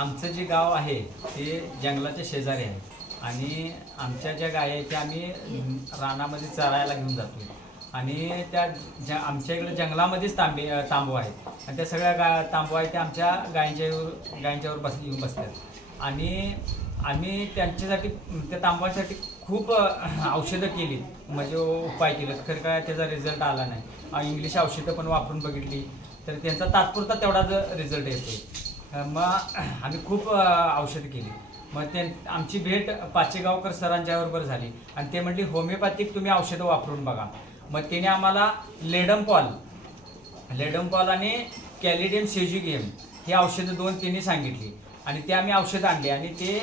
आमचं जे गाव आहे ते जंगलाच्या शेजारी आहे. आणि आमच्या ज्या गाय आहेत त्या आम्ही रानामध्ये चरायला घेऊन जातो आणि त्या ज्या आमच्या इकडे जंगलामध्येच तांबे तांबू आहेत. आणि त्या सगळ्या गा तांबू आहेत त्या आमच्या गायींच्यावर गायींच्यावर बस येऊन बसतात आणि आम्ही त्यांच्यासाठी त्या तांबवासाठी खूप औषधं केली म्हणजे उपाय केले खरं काय त्याचा रिझल्ट आला नाही. इंग्लिश औषधं पण वापरून बघितली. तर त्यांचा तात्पुरता तेवढाच रिझल्ट येतो आहे मग आम्ही खूप औषध औषधं केली. मग ते आमची भेट पाचेगावकर सरांच्या बरोबर झाली. आणि ते म्हटले होमिओपॅथिक तुम्ही औषधं वापरून बघा. मग त्याने आम्हाला लेडमपॉल लेडमपॉल आणि कॅलिडियम शेज्युगियम हे औषधं दोन तिने सांगितली. आणि ते आम्ही औषधं आणली आणि ते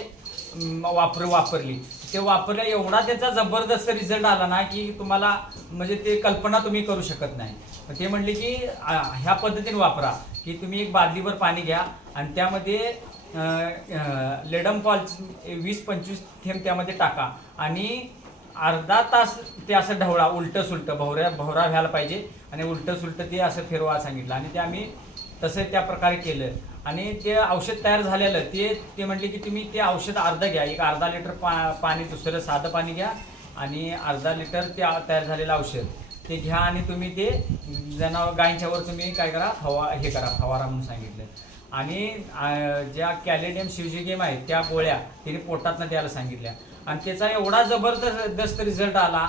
वापर वापरली. ते वापरल्या एवढा त्याचा जबरदस्त रिझल्ट आला ना की तुम्हाला म्हणजे ते कल्पना तुम्ही करू शकत नाही. मग ते म्हणले की ह्या पद्धतीने वापरा. की तुम्ही एक बादलीवर पाणी घ्या आणि त्यामध्ये लेडम फॉल वीस पंचवीस थेंब त्यामध्ये टाका. आणि अर्धा तास ते असं ढवळा उलटं सुलटं भवऱ्या भवरा व्हायला पाहिजे. आणि उलटं सुलटं ते असं फिरवा सांगितलं. आणि ते आम्ही तसं त्या प्रकारे केलं. आणि ते औषध तयार झालेलं ते ते म्हटले की तुम्ही ते औषध अर्धा घ्या. एक अर्धा लिटर पा पाणी दुसरं साधं पाणी घ्या आणि अर्धा लिटर ते तयार झालेलं औषध. ते घ्या आणि तुम्ही ते जनावर गायींच्यावर तुम्ही काय करा फवा हे करा फवारा म्हणून सांगितलं. आणि ज्या कॅलेडियम शिवजिगेम आहेत त्या गोळ्या तिने पोटातनं द्यायला सांगितल्या. आणि त्याचा एवढा जबरदस्त रिझल्ट आला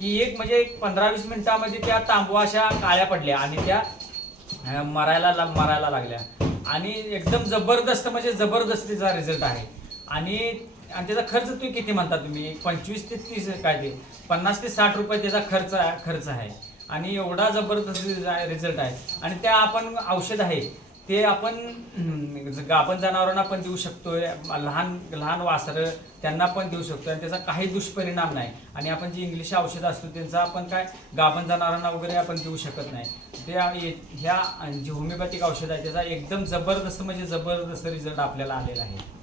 की एक म्हणजे एक पंधरा वीस मिनिटामध्ये त्या तांबवाशा काळ्या पडल्या आणि त्या मरायला ला- मरायला लागल्या. आणि एकदम जबरदस्त म्हणजे जबरदस्तीचा रिझल्ट आहे. आणि आणि त्याचा खर्च तुम्ही किती म्हणता तुम्ही? पंचवीस ते तीस काय ते? पन्नास ते साठ रुपये त्याचा खर्च खर्च आहे. आणि एवढा जबरदस्त रिझल्ट आहे. आणि त्या आपण औषध आहे. ते आपण आपण ज- जनावरांना पण देऊ शकतोय. लहान लहान वासरं त्यांना पण देऊ शकतो आणि त्याचा काही दुष्परिणाम नाही. आणि आपण जी इंग्लिश औषधं असतो त्यांचा आपण काय गाभण जनावरांना वगैरे आपण देऊ शकत नाही. ते ह्या जी होमिओपॅथिक औषध आहे त्याचा एकदम जबरदस्त म्हणजे जबरदस्त रिझल्ट आपल्याला आलेला आहे.